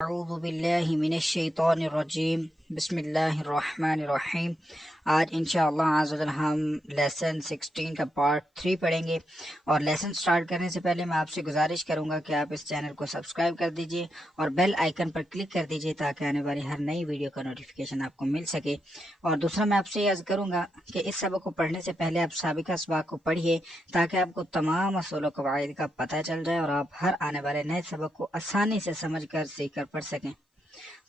اعوذ باللہ من الشیطان الرجیم بسم اللہ الرحمن الرحیم۔ آج انشاءاللہ عز و جل ہم لیسن 16 کا پارٹ 3 پڑھیں گے، اور لیسن سٹارٹ کرنے سے پہلے میں آپ سے گزارش کروں گا کہ آپ اس چینل کو سبسکرائب کر دیجئے اور بیل آئیکن پر کلک کر دیجئے تاکہ آنے والی ہر نئی ویڈیو کا نوٹیفیکیشن آپ کو مل سکے۔ اور دوسرا میں آپ سے یہ عرض کروں گا کہ اس سبق کو پڑھنے سے پہلے آپ سابقہ اسباق کو پڑھیے تاکہ آپ کو تمام اصول و قواعد کا پتہ چل جائے اور آپ ہر آنے والے نئے سبق کو آسانی سے سمجھ کر سیکھ کر پڑھ سکیں۔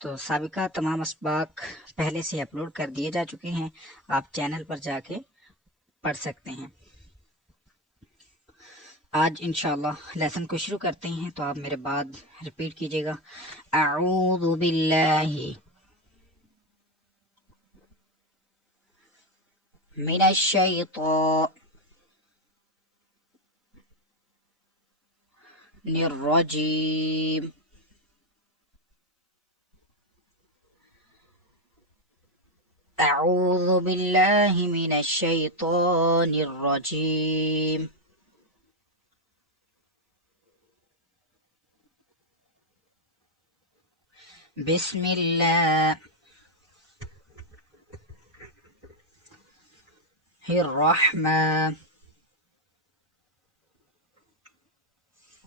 تو سابقہ تمام اسباق پہلے سے اپلوڈ کر دیے جا چکے ہیں، آپ چینل پر جا کے پڑھ سکتے ہیں۔ آج انشاءاللہ لیسن کو شروع کرتے ہیں، تو آپ میرے بعد ریپیٹ کیجئے گا۔ اعوذ باللہ من الشیطان الرجیم، اعوذ باللہ من الشیطان الرجیم، بسم اللہ الرحمن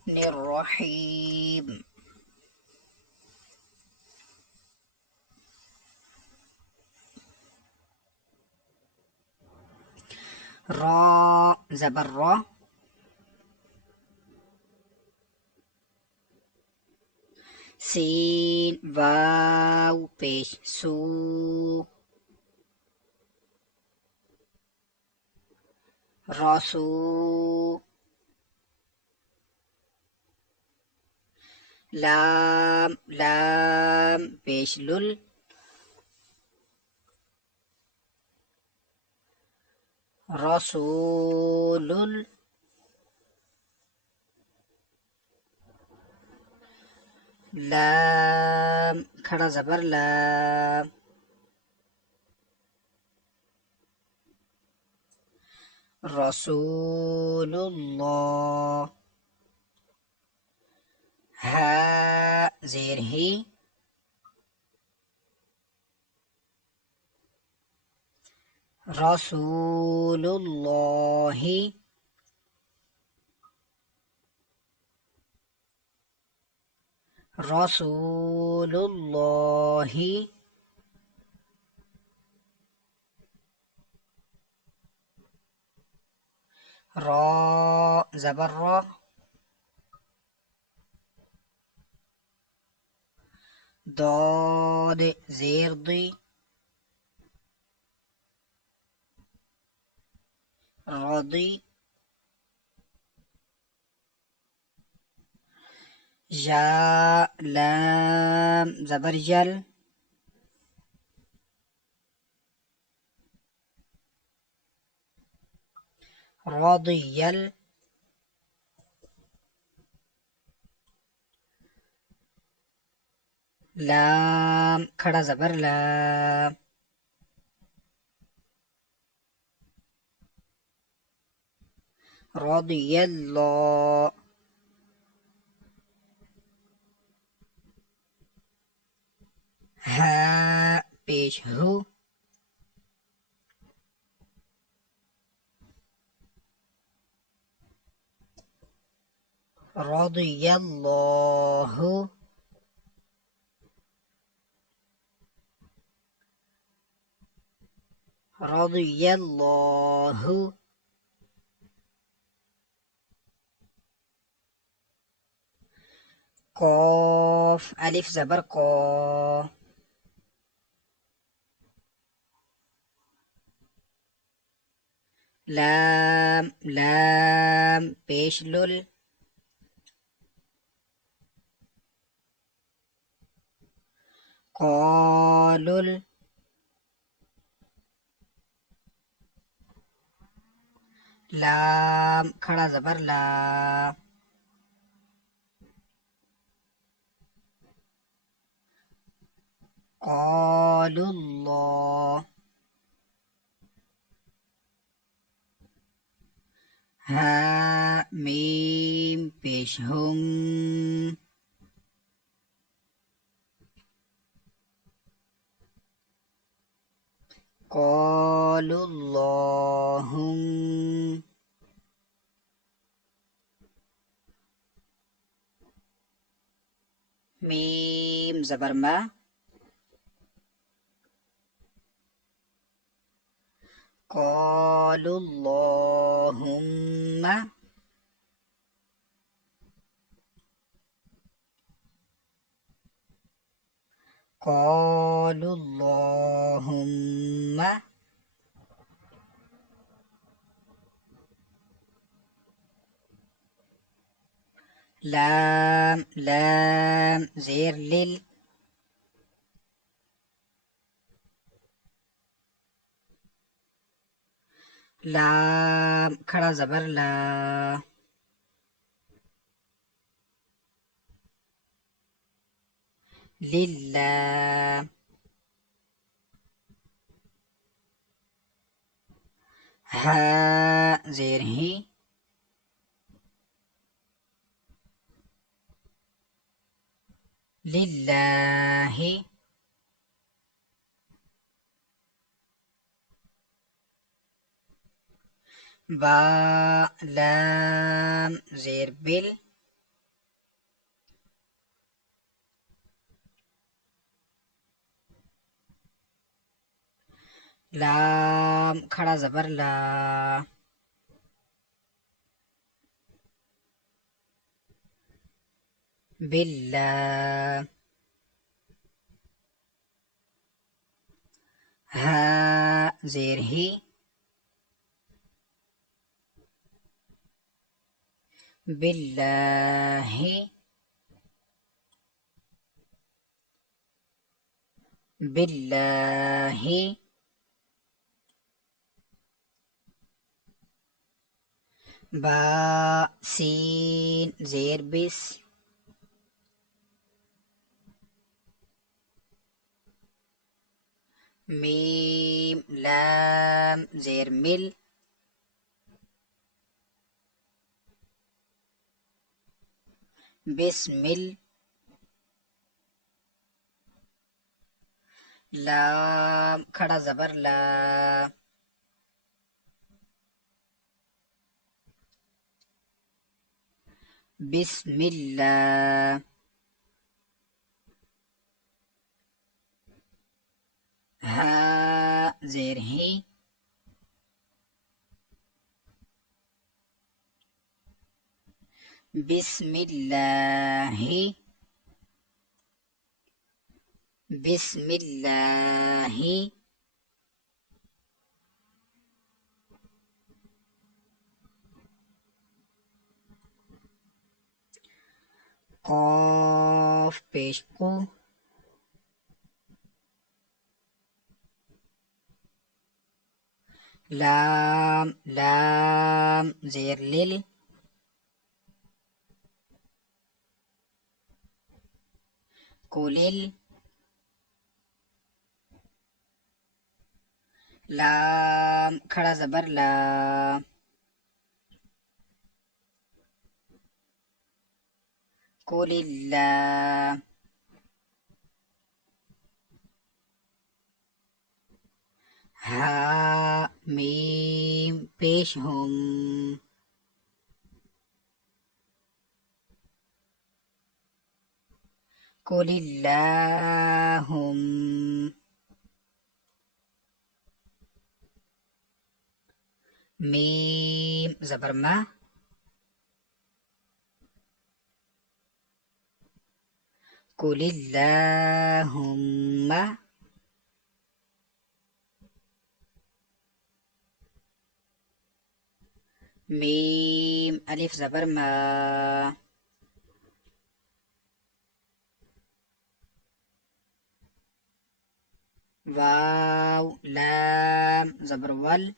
الرحیم۔ را زبر را، سین واو پیش سو، راسو، لام لام پیش لل، رسول، لام کھڑا زبر لا، رسول اللہ، ہا زیر ہی، رسول اللہ، رسول اللہ، را زبر را، ضاد زیر ضی، رضی، یا لام زبر یل، رضیل، لام کھڑا زبر لا، رضی اللہ، ہا پیش ہو، رضی اللہ، رضی اللہ، قاف الف زبر قا، لام لام پیش لل، قالل، لام کھڑا زبر لا، قالوا اللہ، ہا میم پیش ہم، قالوا اللهم میم زبر ما قالوا اللهم قالوا اللهم لام لام زیر لل لام کھڑا زبر لا للہ ہا زیر ہی للہ با لام زیر بل لام کھڑا زبر لا باللہ ہا زیر ہی باللہ باللہ با سین زیر بس میم لام زیر مل بسمل لام کھڑا زبر لا بسم اللہ ہا زیر ہی بسم اللہ بسم اللہ قاف پیش قو لام لام زیر لل کولل لام کھڑا زبر لا قل اللہ ہا میم پیش ہم قل اللہم میم زبر ما قل اللہم میم الف زبر ما واو لام زبر ول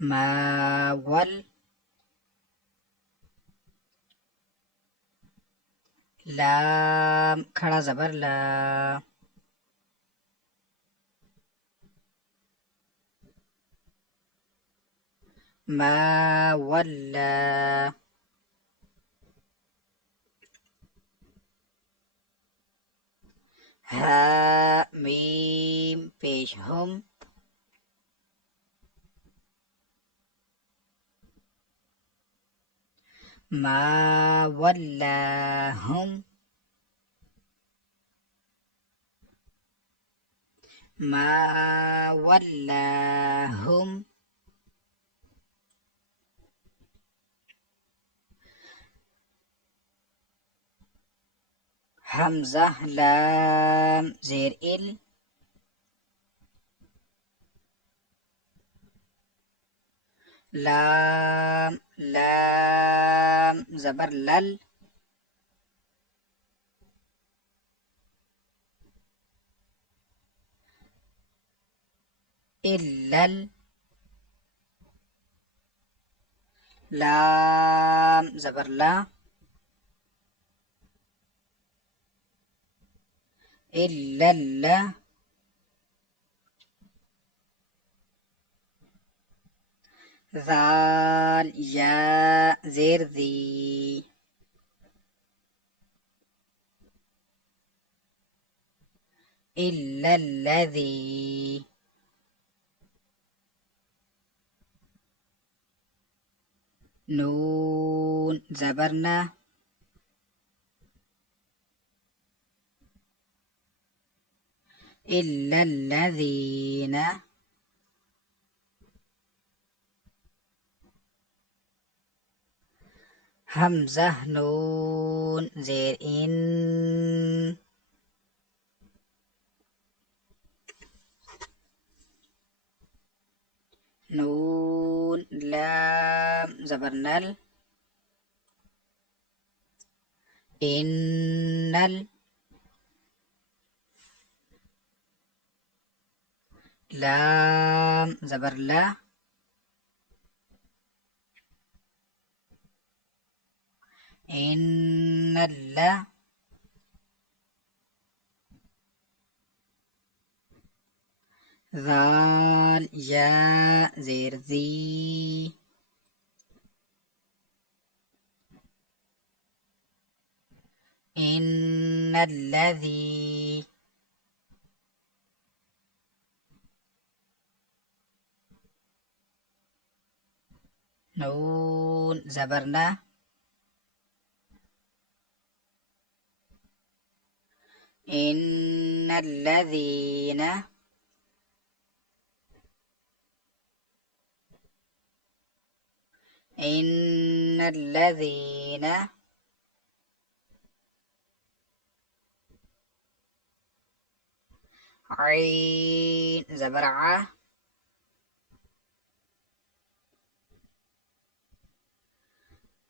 ما ول لام کھڑا زبر لا ما ولا ہا میم پیش ہم، ما ولاہم، ما ولاہم، حمزہ لام زیر ال، لام لام زبر لل، الل، لام زبر لا، الل، ذال یا زیر ذی، إلا الذي، نون زبرنا، إلا الذين، حمزة نون زير إن، نون لام زبرنل، إن لام زبر لا، إن اللا، ذال يا زير ذي، إن الذي، نون زبرنا، إن الذين، إن الذين، عين زبرعة،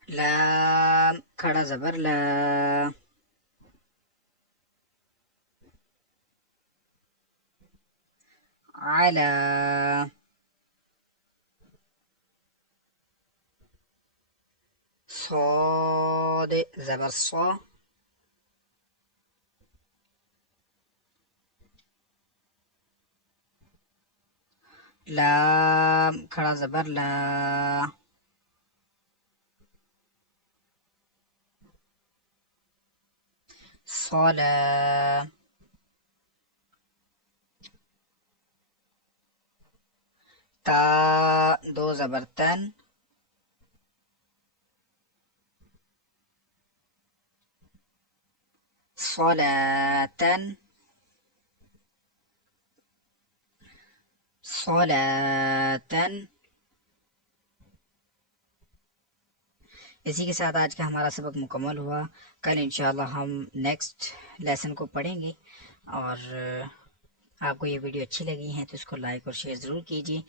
لام کھڑا زبر لا، على، صاد زبر صا، لام کھڑا زبر لا، صلا، تا دو زبرتن، صلاة، صلاة. اسی کے ساتھ آج کا ہمارا سبق مکمل ہوا. کل انشاءاللہ ہم نیکسٹ لیسن کو پڑھیں گے. اور آپ کو یہ ویڈیو اچھی لگی ہے تو اس کو لائک اور شیئر ضرور کیجیے.